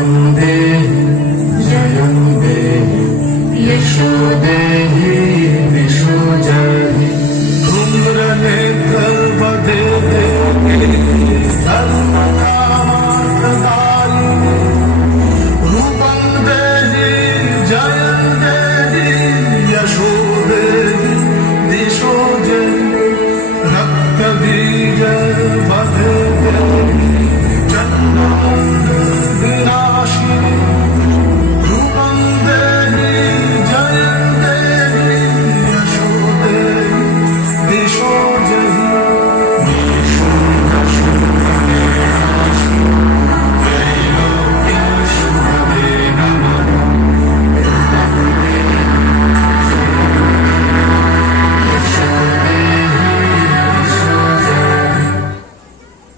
वन्दे जयन्ते यशो देहि विशोजहि धूम्रनेत्र वदे धर्मकामार्थदायिनि रूपं देहि जयन्ते यशो देहि विशोजहि रक्तबीज वदे विनाशिनी रूपं देहि जयन्ते यशो देहि विशोजहि त्रैलोक्यशुभवे नमः यशो देहि विशोजहि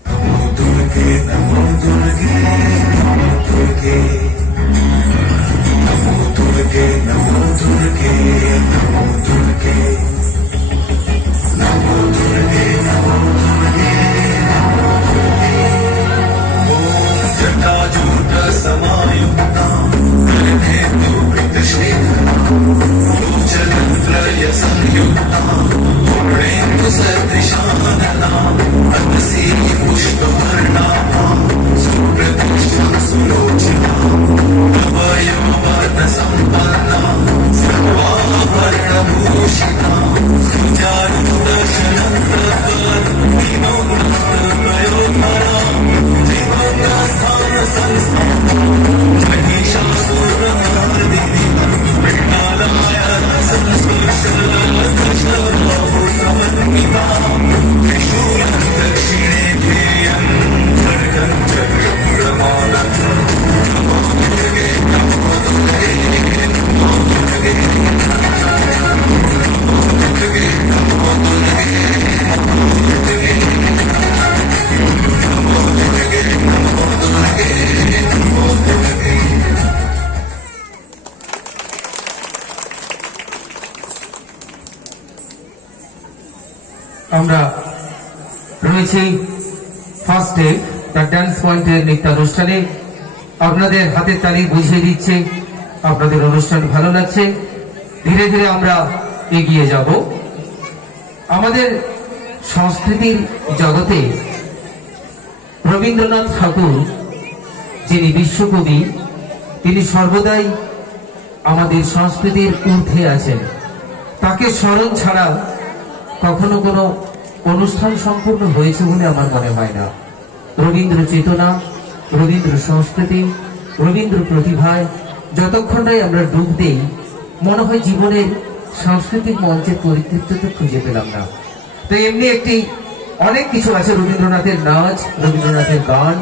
नमो दुर्गे नमो दुर्गे नमो दुर्गे नमो दुर्गे नमो दुर्गे नमो दुर्गे नमो दुर्गे नमो दुर्गे नमो दुर्गे ॐ जटाजूट समायुक्ता लोचनत्रय संयुक्ता पूर्णेन्दु सदृशानना अतसी पुष्पवर्णा सुप्रतिष्ठा सुलोचना अभयवदनसम्पन्ना सर्वाभरणभूषिता सुचारुदर्शनप्रभयोधरा त्रिभङ्गस्थानसंस्थाता महिषासुरमर्दिनी मृणालाय संस्पर्शदशबाहुसमन्विता त्रिशूलं दक्षिणे ध्येयं खड्गं चक्रं प्रमादम् नमो दुर्गे नमो दुर्गे नमो दुर्गे नमो दुर्गे नमो दुर्गे नमो दुर्गे नमो दुर्गे नमो दुर्गे नमो दुर्गे। আমরা রয়েছি ফার্স্ট ডে দ্য ডান্স পয়েন্টের নৃত্যানুষ্ঠানে। আপনাদের হাতের তালি বুঝিয়ে দিচ্ছে আপনাদের অনুষ্ঠান ভালো লাগছে। ধীরে ধীরে আমরা এগিয়ে যাব। আমাদের সংস্কৃতির জগতে রবীন্দ্রনাথ ঠাকুর, যিনি বিশ্বকবি, তিনি সর্বদাই আমাদের সংস্কৃতির ঊর্ধ্বে আছেন। তাকে স্মরণ ছাড়া কখনো কোনো অনুষ্ঠান সম্পূর্ণ হয়েছে বলে আমার মনে হয় না। রবীন্দ্র চেতনা, রবীন্দ্র সংস্কৃতি, রবীন্দ্র প্রতিভায় যতক্ষণটাই আমরা ডুব দেই, মনে হয় জীবনের সাংস্কৃতিক মঞ্চের পরিতৃপ্ত তো খুঁজে পেলাম না। তো এমনি একটি অনেক কিছু আছে। রবীন্দ্রনাথের নাচ, রবীন্দ্রনাথের গান,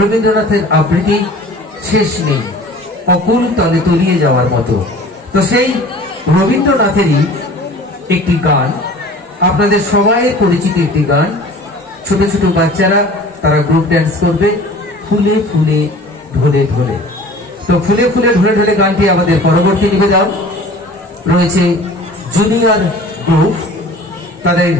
রবীন্দ্রনাথের আবৃত্তি শেষ নেই, অকুল তলে তলিয়ে যাওয়ার মতো। তো সেই রবীন্দ্রনাথেরই একটি গান, আপনাদের সবাই পরিচিত একটি গান। ছোট ছোট বাচ্চারা তারা গ্রুপ ড্যান্স করবে, ফুলে ফুলে ঢলে ঢলে। তো ফুলে ফুলে ঢলে ঢলে গানটি আমাদের পরবর্তী নিবেদন রয়েছে জুনিয়র গ্রুপ, তাদের